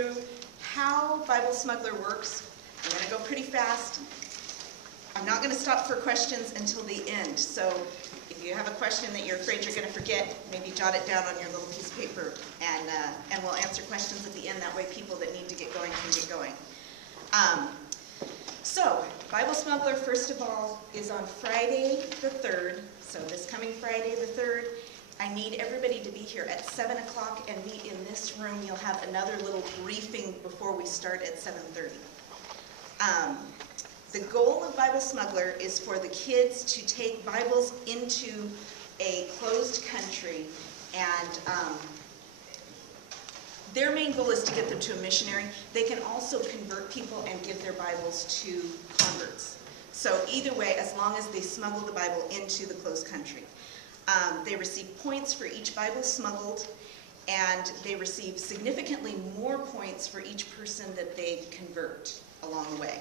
through how Bible Smuggler works. I'm going to go pretty fast. I'm not going to stop for questions until the end. So if you have a question that you're afraid you're going to forget, maybe jot it down on your little piece of paper, and we'll answer questions at the end. That way people that need to get going can get going. So Bible Smuggler, first of all, is on Friday the 3rd. So this coming Friday the 3rd. I need everybody to be here at 7 o'clock and meet in this room. You'll have another little briefing before we start at 7:30. The goal of Bible Smuggler is for the kids to take Bibles into a closed country, and their main goal is to get them to a missionary. They can also convert people and give their Bibles to converts. So either way, as long as they smuggle the Bible into the closed country. They receive points for each Bible smuggled, and they receive significantly more points for each person that they convert along the way.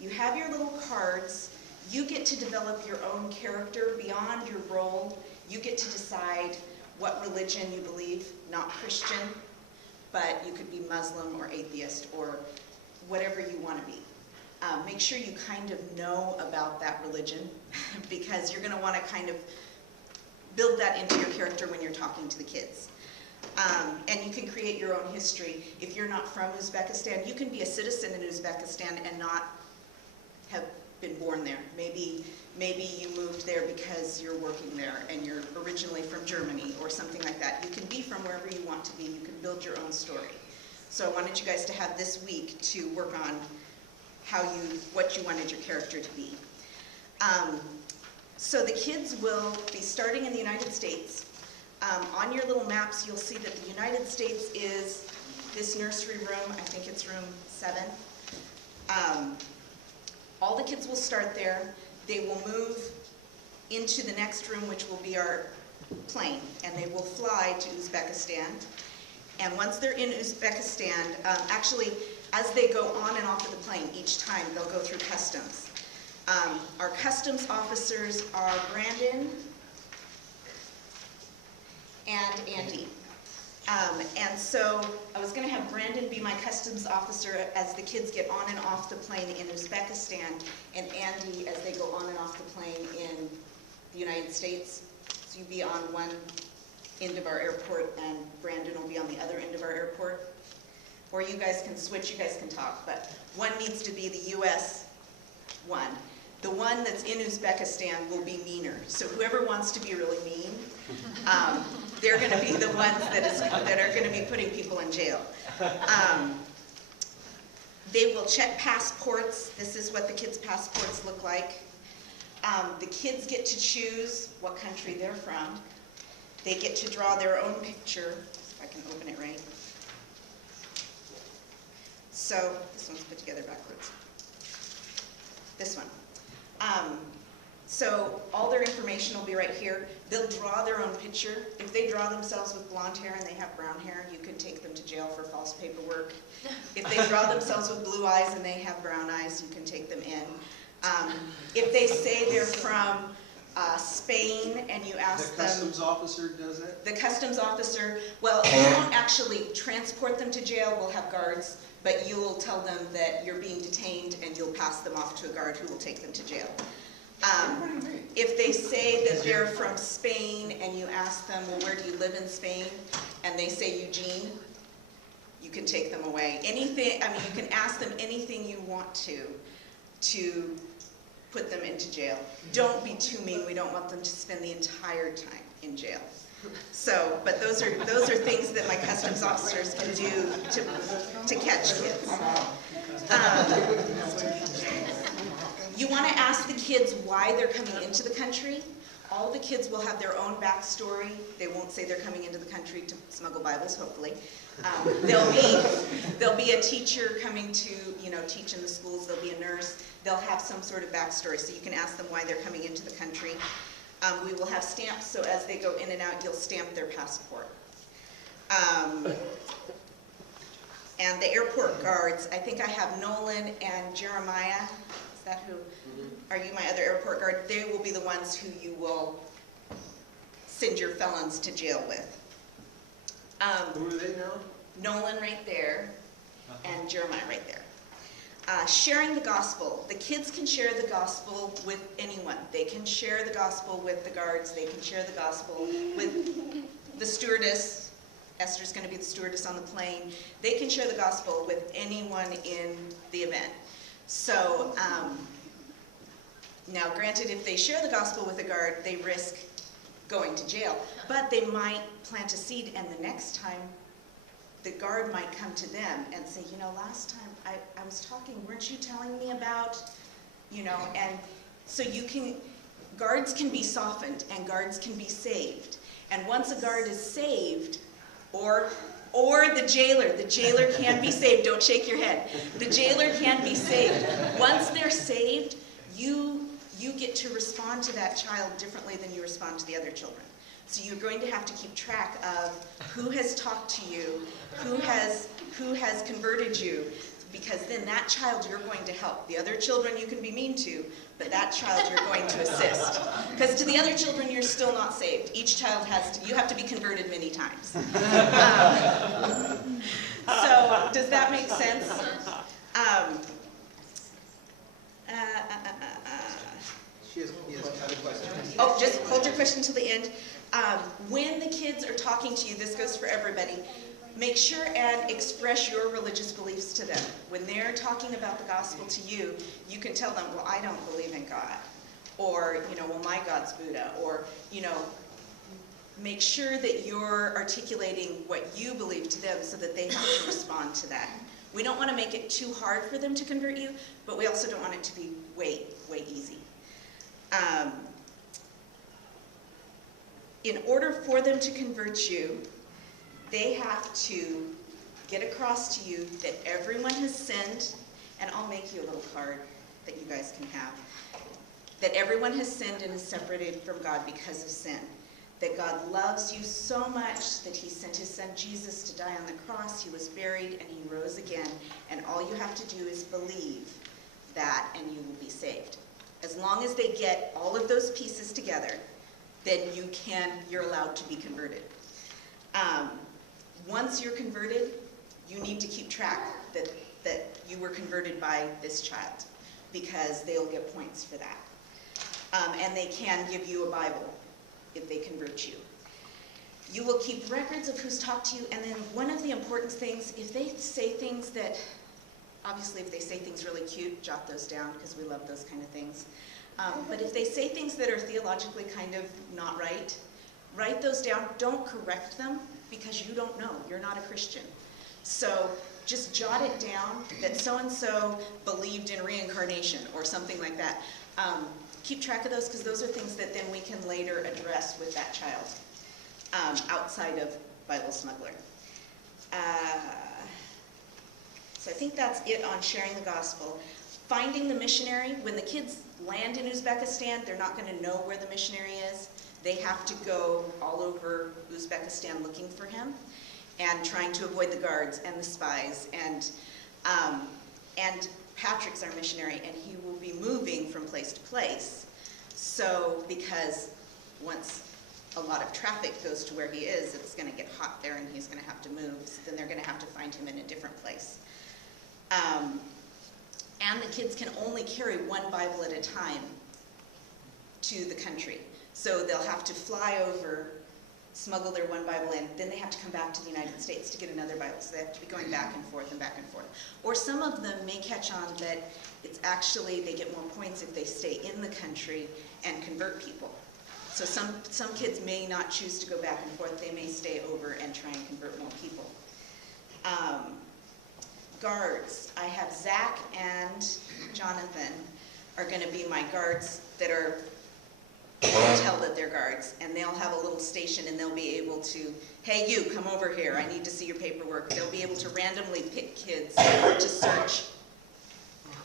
You have your little cards. You get to develop your own character beyond your role. You get to decide what religion you believe, not Christian, but you could be Muslim or atheist or whatever you want to be. Make sure you kind of know about that religion because you're going to want to kind of build that into your character when you're talking to the kids. And you can create your own history. If you're not from Uzbekistan, you can be a citizen in Uzbekistan and not have been born there. Maybe you moved there because you're working there and you're originally from Germany or something like that. You can be from wherever you want to be. You can build your own story. So I wanted you guys to have this week to work on what you wanted your character to be. So the kids will be starting in the United States. On your little maps, you'll see that the United States is this nursery room. I think it's room 7. All the kids will start there. They will move into the next room, which will be our plane, and they will fly to Uzbekistan. And once they're in Uzbekistan, actually, as they go on and off of the plane, each time they'll go through customs. Our customs officers are Brandon and Andy. And so I was going to have Brandon be my customs officer as the kids get on and off the plane in Uzbekistan, and Andy as they go on and off the plane in the United States. So you'll be on one end of our airport, and Brandon will be on the other end of our airport. Or you guys can switch, you guys can talk, but one needs to be the U.S. one. The one that's in Uzbekistan will be meaner. So whoever wants to be really mean, they're going to be the ones that are going to be putting people in jail. They will check passports. This is what the kids' passports look like. The kids get to choose what country they're from. They get to draw their own picture. If I can open it right. So this one's put together backwards. This one. So all their information will be right here. They'll draw their own picture. If they draw themselves with blonde hair and they have brown hair, you can take them to jail for false paperwork. If they draw themselves with blue eyes and they have brown eyes, you can take them in. If they say they're from Spain and you ask them... The customs officer does it? The customs officer, well, we won't actually transport them to jail. We'll have guards, but you'll tell them that you're being detained and you'll pass them off to a guard who will take them to jail. If they say that they're from Spain and you ask them, well, where do you live in Spain? And they say Eugene, you can take them away. Anything, I mean, you can ask them anything you want to put them into jail. Don't be too mean. We don't want them to spend the entire time in jail. So, but those are things that my customs officers can do to catch kids. You want to ask the kids why they're coming into the country. All the kids will have their own backstory. They won't say they're coming into the country to smuggle Bibles, hopefully. There'll be a teacher coming to, teach in the schools. There'll be a nurse. They'll have some sort of backstory, so you can ask them why they're coming into the country. We will have stamps, so as they go in and out, you'll stamp their passport. And the airport guards, I think I have Nolan and Jeremiah. Is that who? Are you my other airport guard? They will be the ones who you will send your felons to jail with. Who are they now? Nolan right there, and Jeremiah right there. Sharing the gospel. The kids can share the gospel with anyone. They can share the gospel with the guards. They can share the gospel with the stewardess. Esther's going to be the stewardess on the plane. They can share the gospel with anyone in the event. So, now granted, if they share the gospel with a guard, they risk going to jail. But they might plant a seed, and the next time, the guard might come to them and say, you know, last time I was talking, weren't you telling me about, you know, and so guards can be softened and guards can be saved. And once a guard is saved, or the jailer can be saved, don't shake your head. The jailer can be saved. Once they're saved, you get to respond to that child differently than you respond to the other children. So you're going to have to keep track of who has talked to you, who has converted you, because then that child you're going to help. The other children you can be mean to, but that child you're going to assist. Because to the other children you're still not saved. Each child you have to be converted many times. So does that make sense? She has another question. Oh, just hold your question till the end. When the kids are talking to you, this goes for everybody, make sure and express your religious beliefs to them. When they're talking about the gospel to you, you can tell them, well, I don't believe in God. Or, you know, well, my God's Buddha. Or, you know, make sure that you're articulating what you believe to them so that they have to respond to that. We don't want to make it too hard for them to convert you, but we also don't want it to be way easy. In order for them to convert you, they have to get across to you that everyone has sinned, and I'll make you a little card that you guys can have, that everyone has sinned and is separated from God because of sin, that God loves you so much that he sent his son Jesus to die on the cross, he was buried, and he rose again, and all you have to do is believe that, and you will be saved. As long as they get all of those pieces together, then you're allowed to be converted. Once you're converted, you need to keep track that you were converted by this child, because they'll get points for that. And they can give you a Bible if they convert you. You will keep records of who's talked to you, and then one of the important things, if they say things that, obviously if they say things really cute, jot those down, because we love those kind of things. But if they say things that are theologically kind of not right, write those down. Don't correct them, because you don't know. You're not a Christian. So just jot it down that so-and-so believed in reincarnation or something like that. Keep track of those, because those are things that then we can later address with that child outside of Bible smuggler. So I think that's it on sharing the gospel. Finding the missionary. When the kids land in Uzbekistan, they're not going to know where the missionary is. They have to go all over Uzbekistan looking for him and trying to avoid the guards and the spies. And Patrick's our missionary, and he will be moving from place to place. So because once a lot of traffic goes to where he is, it's going to get hot there and he's going to have to move. So then they're going to have to find him in a different place. And the kids can only carry one Bible at a time to the country. So they'll have to fly over, smuggle their one Bible in, then they have to come back to the United States to get another Bible. So they have to be going back and forth and back and forth. Or some of them may catch on that it's actually, they get more points if they stay in the country and convert people. So some kids may not choose to go back and forth. They may stay over and try and convert more people. Guards. I have Zach and Jonathan are going to be my guards that are, tell that they're guards, and they'll have a little station and they'll be able to, hey you, come over here, I need to see your paperwork. They'll be able to randomly pick kids to search.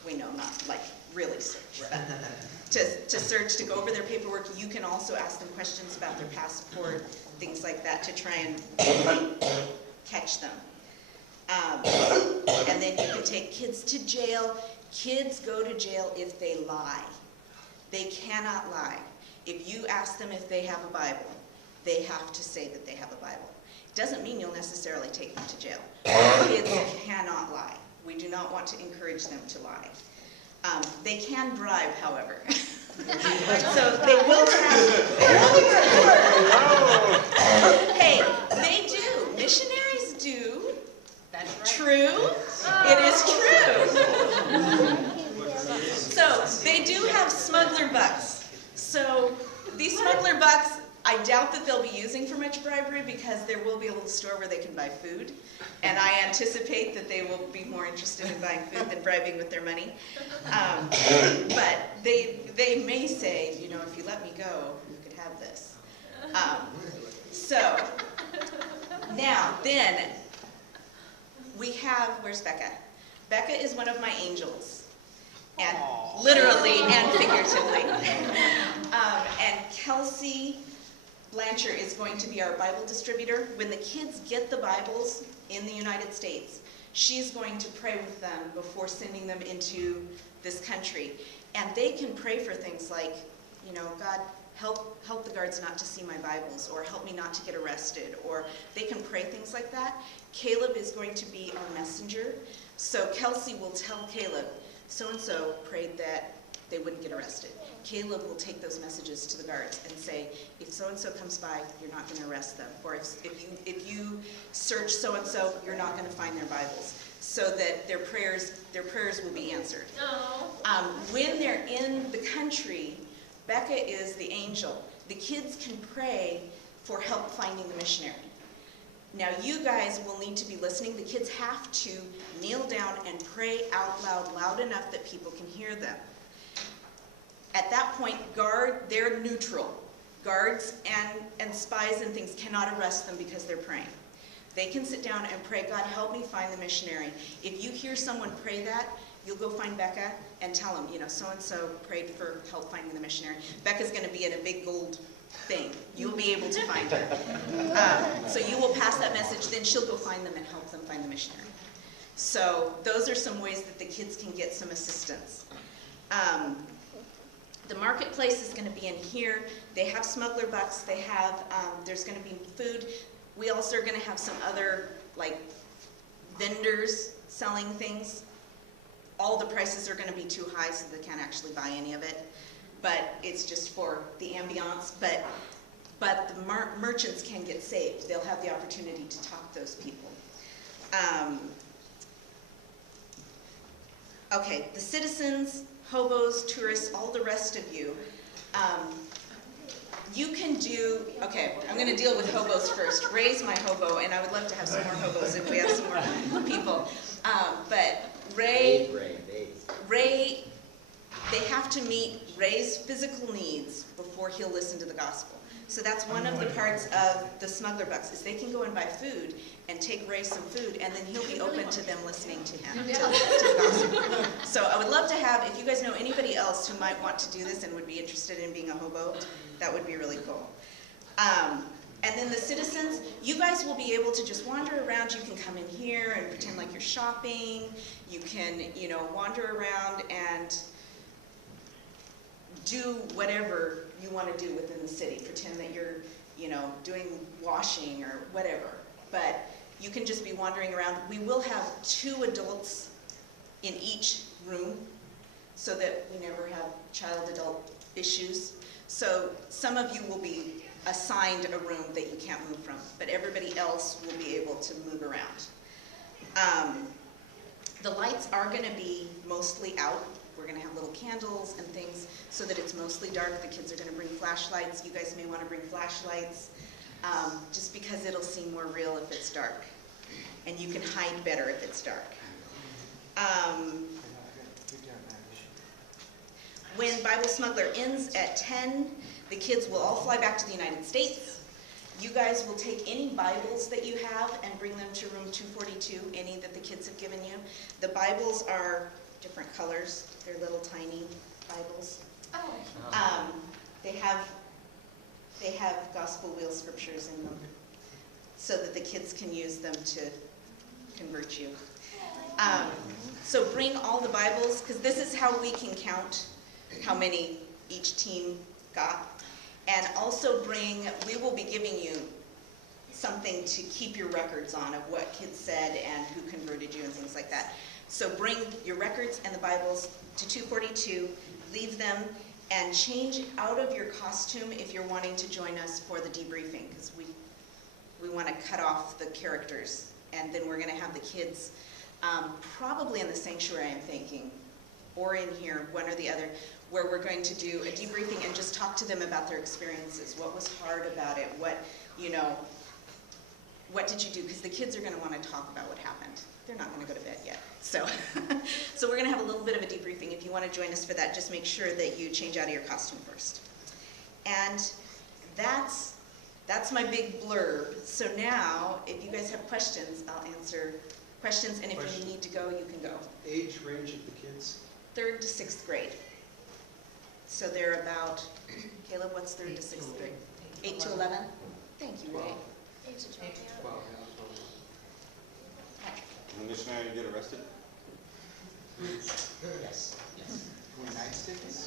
We know, not like really search, but to search, to go over their paperwork. You can also ask them questions about their passport, things like that, to try and catch them. And then you can take kids to jail. Kids go to jail if they lie. They cannot lie. If you ask them if they have a Bible, they have to say that they have a Bible. It doesn't mean you'll necessarily take them to jail. Kids cannot lie. We do not want to encourage them to lie. They can bribe, however. So they will have... Hey, they do. Missionaries do. That's right. True. It is true. So they do have smuggler bucks. So these smuggler bucks, I doubt that they'll be using for much bribery because there will be a little store where they can buy food. And I anticipate that they will be more interested in buying food than bribing with their money. But they may say, you know, if you let me go, you could have this. So now then we have, where's Becca? Becca is one of my angels. And literally and figuratively. And Kelsey Blanchard is going to be our Bible distributor. When the kids get the Bibles in the United States, she's going to pray with them before sending them into this country. And they can pray for things like, you know, God, help the guards not to see my Bibles, or help me not to get arrested, or they can pray things like that. Caleb is going to be our messenger. So Kelsey will tell Caleb, so-and-so prayed that they wouldn't get arrested. Caleb will take those messages to the guards and say, if so-and-so comes by, you're not going to arrest them. Or if you search so-and-so, you're not going to find their Bibles. So that their prayers will be answered. When they're in the country, Becca is the angel. The kids can pray for help finding the missionary. Now you guys will need to be listening. The kids have to kneel down and pray out loud, loud enough that people can hear them. At that point, they're neutral. Guards and spies and things cannot arrest them because they're praying. They can sit down and pray, God, help me find the missionary. If you hear someone pray that, you'll go find Becca and tell them, you know, so-and-so prayed for help finding the missionary. Becca's going to be in a big gold thing. You'll be able to find her. So you will pass that message, then she'll go find them and help them find the missionary. So those are some ways that the kids can get some assistance. The marketplace is going to be in here. They have smuggler bucks. They have, there's going to be food. We also are going to have some other, like, vendors selling things. All the prices are going to be too high, so they can't actually buy any of it. But it's just for the ambiance. But the merchants can get saved. They'll have the opportunity to talk to those people. Okay, the citizens, hobos, tourists, all the rest of you. You can do, okay, I'm going to deal with hobos first. Ray's my hobo, and I would love to have some more hobos if we have some more people. But Ray, they have to meet Ray's physical needs before he'll listen to the gospel. So that's one of the parts of the smuggler bucks, is they can go and buy food and take Ray some food, and then he'll be open to them listening to him, to the gospel. So I would love to have, if you guys know anybody else who might want to do this and would be interested in being a hobo, that would be really cool. And then the citizens, you guys will be able to just wander around. You can come in here and pretend like you're shopping. You can, you know, wander around and do whatever you want to do within the city. Pretend that you're, you know, doing washing or whatever. But you can just be wandering around. We will have 2 adults in each room so that we never have child-adult issues. So some of you will be assigned a room that you can't move from, but everybody else will be able to move around. The lights are going to be mostly out. We're going to have little candles and things so that it's mostly dark. The kids are going to bring flashlights. You guys may want to bring flashlights just because it'll seem more real if it's dark. And you can hide better if it's dark. When Bible Smuggler ends at 10, the kids will all fly back to the United States. You guys will take any Bibles that you have and bring them to room 242, any that the kids have given you. The Bibles are different colors. They're little tiny Bibles. They have gospel wheel scriptures in them so that the kids can use them to convert you. So bring all the Bibles, because this is how we can count how many each team got. And also bring, we will be giving you something to keep your records on of what kids said and who converted you and things like that. So bring your records and the Bibles to 242, leave them, and change out of your costume if you're wanting to join us for the debriefing, because we want to cut off the characters, and then we're going to have the kids probably in the sanctuary, I'm thinking, or in here, one or the other, where we're going to do a debriefing and just talk to them about their experiences. What was hard about it? What did you do? Because the kids are going to want to talk about what happened. They're not going to go to bed yet. So, so we're going to have a little bit of a debriefing. If you want to join us for that, just make sure that you change out of your costume first. And that's my big blurb. So now, if you guys have questions, I'll answer questions. And if you need to go, you can go. Age range of the kids? 3rd to 6th grade. So they're about, Caleb, what's 3rd to 6th grade? 8 to 11? Thank you, Ray. 8 to 12, yeah. Can the missionary get arrested? Yes. Nightsticks?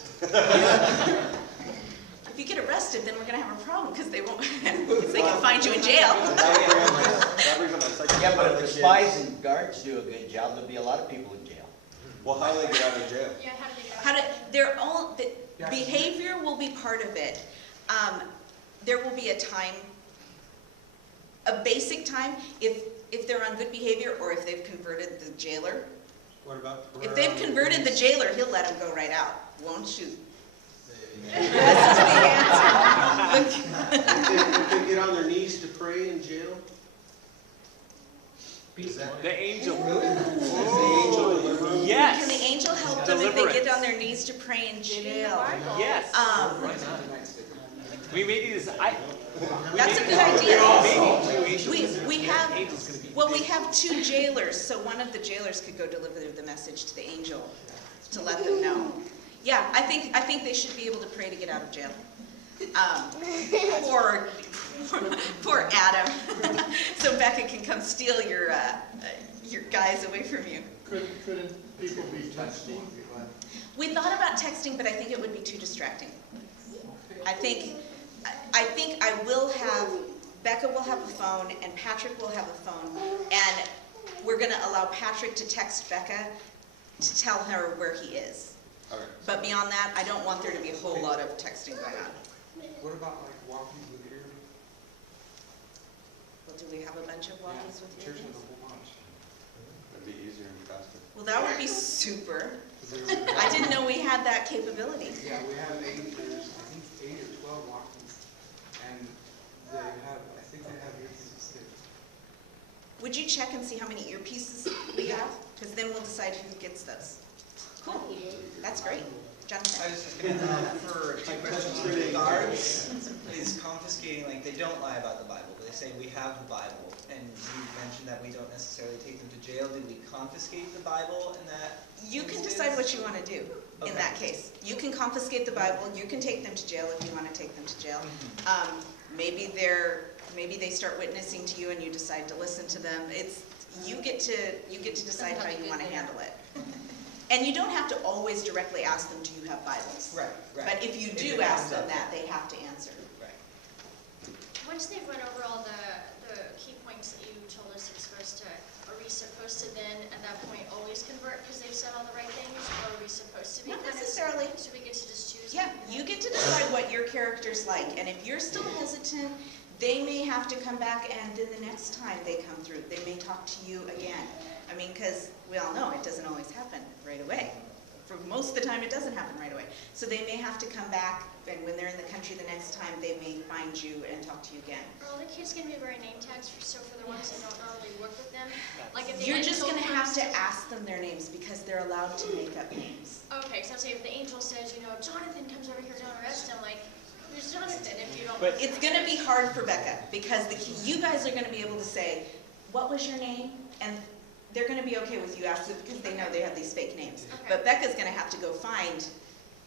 If you get arrested, then we're going to have a problem because they won't, because they can find you in jail. Yeah, but if the spies and guards do a good job, there'll be a lot of people in jail. Well, how do they get out of jail? Yeah, how do they get out? Their own behavior will be part of it. There will be a time, a basic time, if they're on good behavior or if they've converted the jailer. What about? If they've converted the jailer, he'll let him go right out. Won't shoot. That's the big answer. If they get on their knees to pray in jail? The angel. Really? Yes. Can the angel help them if they get on their knees to pray in jail? Yes. We may do this. That's a good idea. We have 2 jailers, so one of the jailers could go deliver the message to the angel to let them know. Yeah, I think they should be able to pray to get out of jail. Poor Adam. So Becca can come steal your guys away from you. Couldn't people be texting? We thought about texting, but I think it would be too distracting. I think I will have, Becca will have a phone and Patrick will have a phone, and we're going to allow Patrick to text Becca to tell her where he is. Okay. But beyond that, I don't want there to be a whole lot of texting going on. What about like walking with ear? Well, do we have a bunch of walkies with you? Church has a whole bunch. That'd be easier and faster. Well, that would be super. I didn't know we had that capability. Yeah, we have 8, there's I think 8 or 12 walking, and I think they have earpieces too. Would you check and see how many earpieces we have? Because then we'll decide who gets those. Cool. That's great. Jonathan? I was just going to, for 2 questions for the guards, is confiscating, like, they don't lie about the Bible, but they say we have the Bible, and you mentioned that we don't necessarily take them to jail. Did we confiscate the Bible in that You can instance? decide what you want to do in Okay. that case. You can confiscate the Bible, you can take them to jail if you want to take them to jail. Maybe they start witnessing to you and you decide to listen to them. You get to decide how you want to handle it. And you don't have to always directly ask them, do you have Bibles? Right, right. But if you If do it ask comes them up. that, they have to answer. Right. Once they've run over all the key points that you told us are we supposed to then, at that point, always convert because they've said all the right things? Or are we supposed to be? Not necessarily. So we get to just choose? Yeah, you get to decide what your character's like, and if you're still hesitant, they may have to come back, and then the next time they come through, they may talk to you again. I mean, because we all know it doesn't always happen right away. For most of the time, it doesn't happen right away. So they may have to come back, and when they're in the country the next time, they may find you and talk to you again. Are all the kids going to be wearing name tags for the ones that don't normally work with them? Like if they You're like just told going to them- have to ask them their names, because they're allowed to make up names. Okay, so say if the angel says, Jonathan comes over here, don't arrest him, like, who's Jonathan if you don't? But It's going to be hard for Becca, because you guys are going to be able to say, what was your name? And they're going to be okay with you asking, because they know they have these fake names. Okay. But Becca's going to have to go find,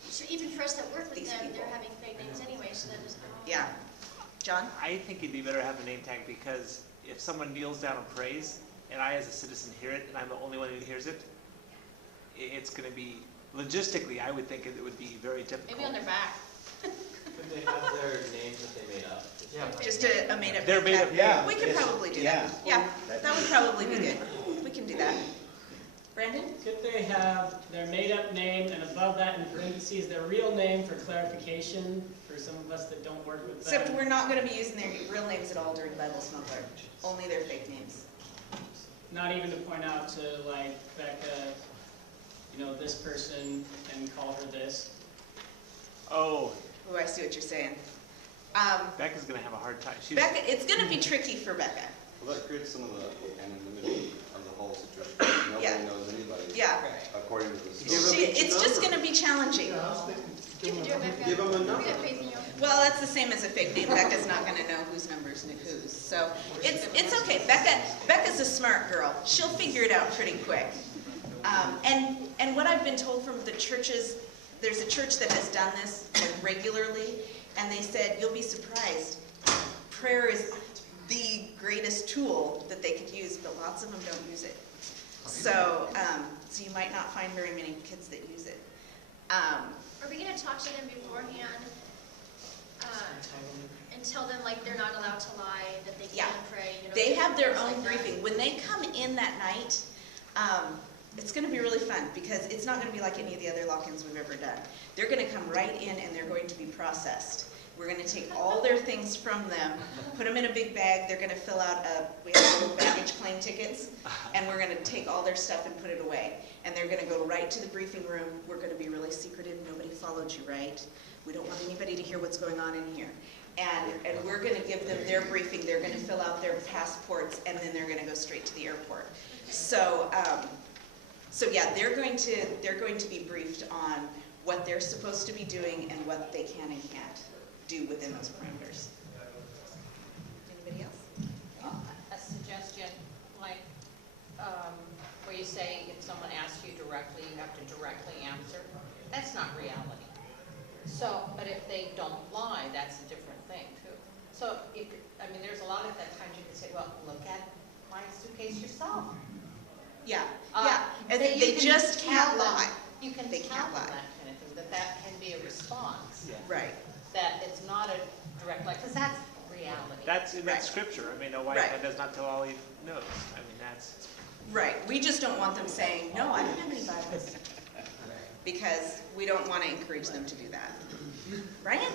So even for us that work with These them, people. they're having fake names anyway, so that doesn't. yeah. John? I think it'd be better to have a name tag, because if someone kneels down and prays, and I as a citizen hear it, and I'm the only one who hears it, it's going to be, logistically, I would think it would be very difficult. Maybe on their back. Could they have their names that they made up? Yeah. Just a made-up. They're made up name. Yeah. We could it's- probably do that. Yeah, that would probably be good. We can do that. Brandon? Could they have their made-up name and above that in parentheses, their real name for clarification for some of us that don't work with them? Except we're not going to be using their real names at all during Bible Smuggler. Only their fake names. Not even to point out to like Becca, this person and call her this. Oh, Oh, I see what you're saying. Becca's gonna have a hard time. She's, Becca, it's going to be tricky for Becca. Well, that creates some of the anonymity of the whole situation. Nobody Yeah. knows anybody. Yeah. Right. According to the Give story. them each It's just number. going to be challenging. You can do it, Becca. Give them a We number. got faith in you. Well, that's the same as a fake name. Becca's not going to know whose number's whose. So it's okay. Becca's a smart girl. She'll figure it out pretty quick. And what I've been told from the churches, there's a church that has done this regularly, and they said, you'll be surprised. Prayer is the greatest tool that they could use, but lots of them don't use it. So you might not find very many kids that use it. Are we gonna talk to them beforehand? And tell them like they're not allowed to lie, that they Yeah. can't pray, They have their things own like that? briefing. When they come in that night, it's going to be really fun because it's not going to be like any of the other lock-ins we've ever done. They're going to come right in and they're going to be processed. We're going to take all their things from them, put them in a big bag. They're going to fill out we have little baggage claim tickets, and we're going to take all their stuff and put it away. And they're going to go right to the briefing room. We're going to be really secretive. Nobody followed you, right? We don't want anybody to hear what's going on in here. And we're going to give them their briefing. They're going to fill out their passports, and then they're going to go straight to the airport. So yeah, they're going to be briefed on what they're supposed to be doing and what they can and can't do within those parameters. Anybody else? A suggestion, like, where you say if someone asks you directly, you have to directly answer. That's not reality. So, but if they don't lie, that's a different thing too. So, there's a lot of times you can say, well, look at my suitcase yourself. Yeah, yeah. And That you they can just tell can't them- lie. You can They tell can't them lie. that kind of thing, that can be a response. yeah. Right. That it's not a direct lie, because that's reality. That's in Right. that scripture. I mean, a white Right. man does not tell all he knows. I mean, that's. Right. We just don't want them saying, no, I don't have any Bibles. Because we don't want to encourage them to do that. Ryan?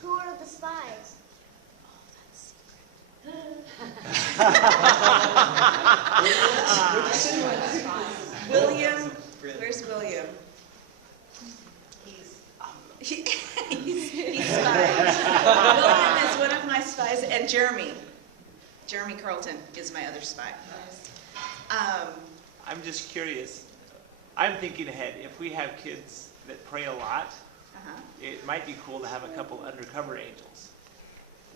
Who are the spies? William. Where's William? He's He's spies. William is one of my spies, and Jeremy. Jeremy Carlton is my other spy. I'm just curious. I'm thinking ahead. If we have kids that pray a lot, Uh-huh. it might be cool to have a couple undercover angels.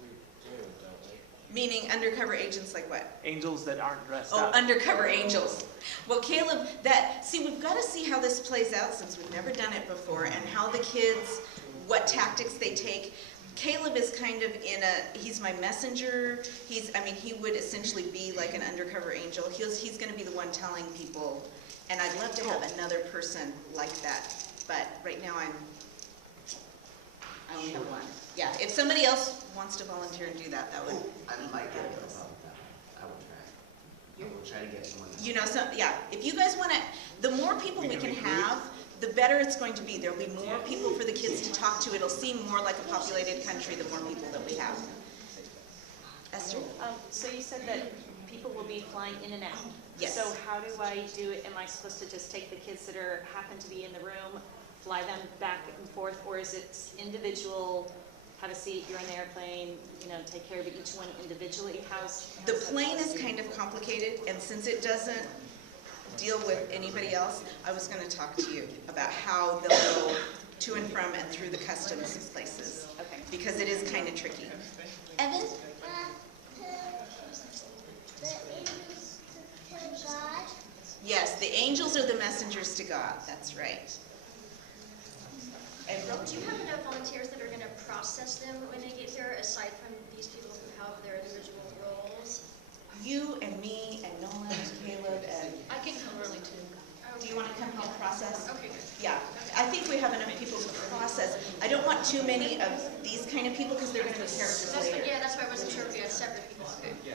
We do, don't we? Meaning undercover agents like what? Angels that aren't dressed Oh, up. undercover angels. Well, Caleb, we've got to see how this plays out since we've never done it before and how the kids, what tactics they take. Caleb is kind of he's my messenger. He would essentially be like an undercover angel. He's going to be the one telling people, and I'd love to have another person like that. But right now I only have one. Yeah, if somebody else wants to volunteer and do that, that would. I might get a problem with that. I will try. I will try to get someone. If you guys want to, the more people we can have, the better it's going to be. There'll be more people for the kids to talk to. It'll seem more like a populated country the more people that we have. Esther? So you said that people will be flying in and out. Yes. So how do I do it? Am I supposed to just take the kids that happen to be in the room, fly them back and forth, or is it individual, have a seat, you're on the airplane, take care of each one individually? How's The that plane is supposed to be? kind of complicated, and since it doesn't deal with anybody else, I was going to talk to you about how they'll go to and from and through the customs places. Okay. Because it is kind of tricky. Evan? God? Yes, the angels are the messengers to God. That's right. And Do you have enough volunteers that are going to process them when they get here, aside from these people who have their individual roles? you and me and Nolan and Caleb and, I can come early too. do you want to come help process? Okay, good. Yeah, I think we have enough people to process. I don't want too many of these kind of people, because they're gonna be characters That's, later. yeah, that's why I wasn't sure if you had separate people. Yeah.